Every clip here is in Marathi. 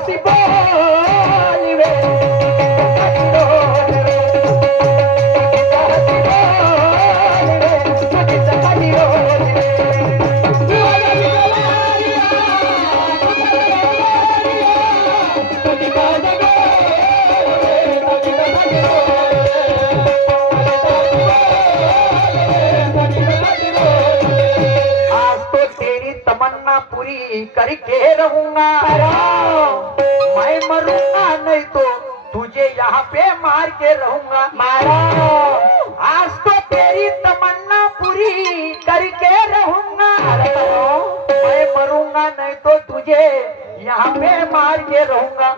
हसी बोली वे पूरी करके रहूंगा मैं मरूंगा नहीं तो तुझे यहाँ पे मार के रहूंगा आज तो तेरी तमन्ना पूरी करके रहूंगा मैं मरूंगा नहीं तो तुझे यहाँ पे मार के रहूंगा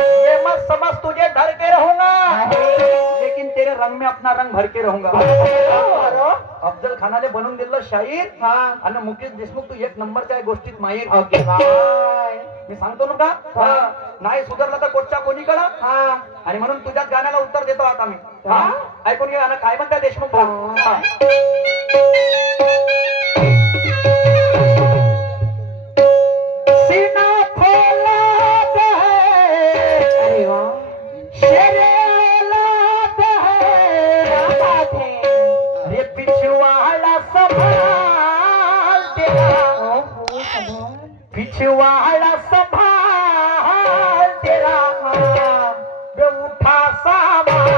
ये मत समझ तुझे डर के रहूंगा लेकिन तेरे रंग में अपना रंग भर के रहूंगा अफजल खानाले बनवून दिलं शाहीर आणि मुकेश देशमुख तू एक नंबरच्या गोष्टीत माहीर मी सांगतो ना का नाही सुधारला तर कोटच्या कोणीकडं आणि म्हणून तुझ्याच गाण्याला उत्तर देतो आता मी ऐकून घे गाणं काय म्हणता देशमुख पिछवाड़ा संभाल तेरा उठा सामान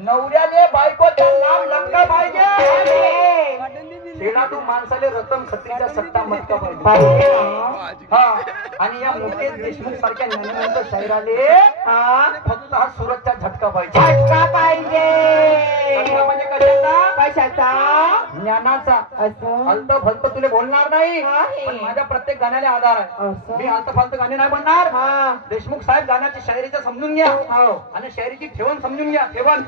नवऱ्याने बायकोचा नाव लंका पाहिजे तू माणसाले रतन खत्रीचा सट्टा मटका पाहिजे आणि या मुकेश देशमुख सारख्या ज्ञानानंद शाहिराले फक्त हा सुरतचा झटका पाहिजे म्हणजे कशाचा ज्ञानाचा हलत फलत तुला बोलणार नाही पण माझ्या प्रत्येक गाण्याला आधार आहे मी हलत फालत गाणे नाही म्हणणार देशमुख साहेब गाण्याची शायरीचं समजून घ्या आणि शायरीची ठेवण समजून घ्या ठेवण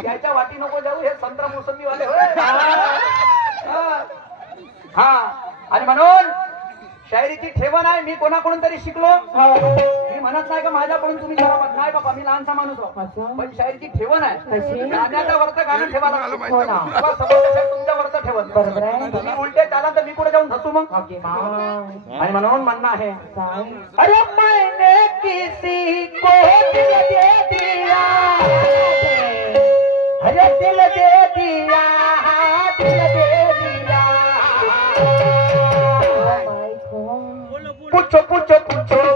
त्याच्या वाटी नको जाऊ हे संत्रा मोसंबी वाले आणि म्हणून शायरीची ठेवण आहे मी कोणाकडून तरी शिकलो मी म्हणत नाही का माझ्याकडून तुम्ही जरा नाही बाबा मी लहानसा माणूस पण शायरीची ठेवण आहे गाण्याचा वर्त गाणं ठेवायला तुमच्या वर्त ठेवण तुम्ही उलटे त्याला तर मी कुठे जाऊन धसू मग आणि म्हणून म्हणणं आहे अरे मैंने किसी को दिल दे दिया अरे दिल दे दिया दिल दे दिया पूछो पूछो पूछो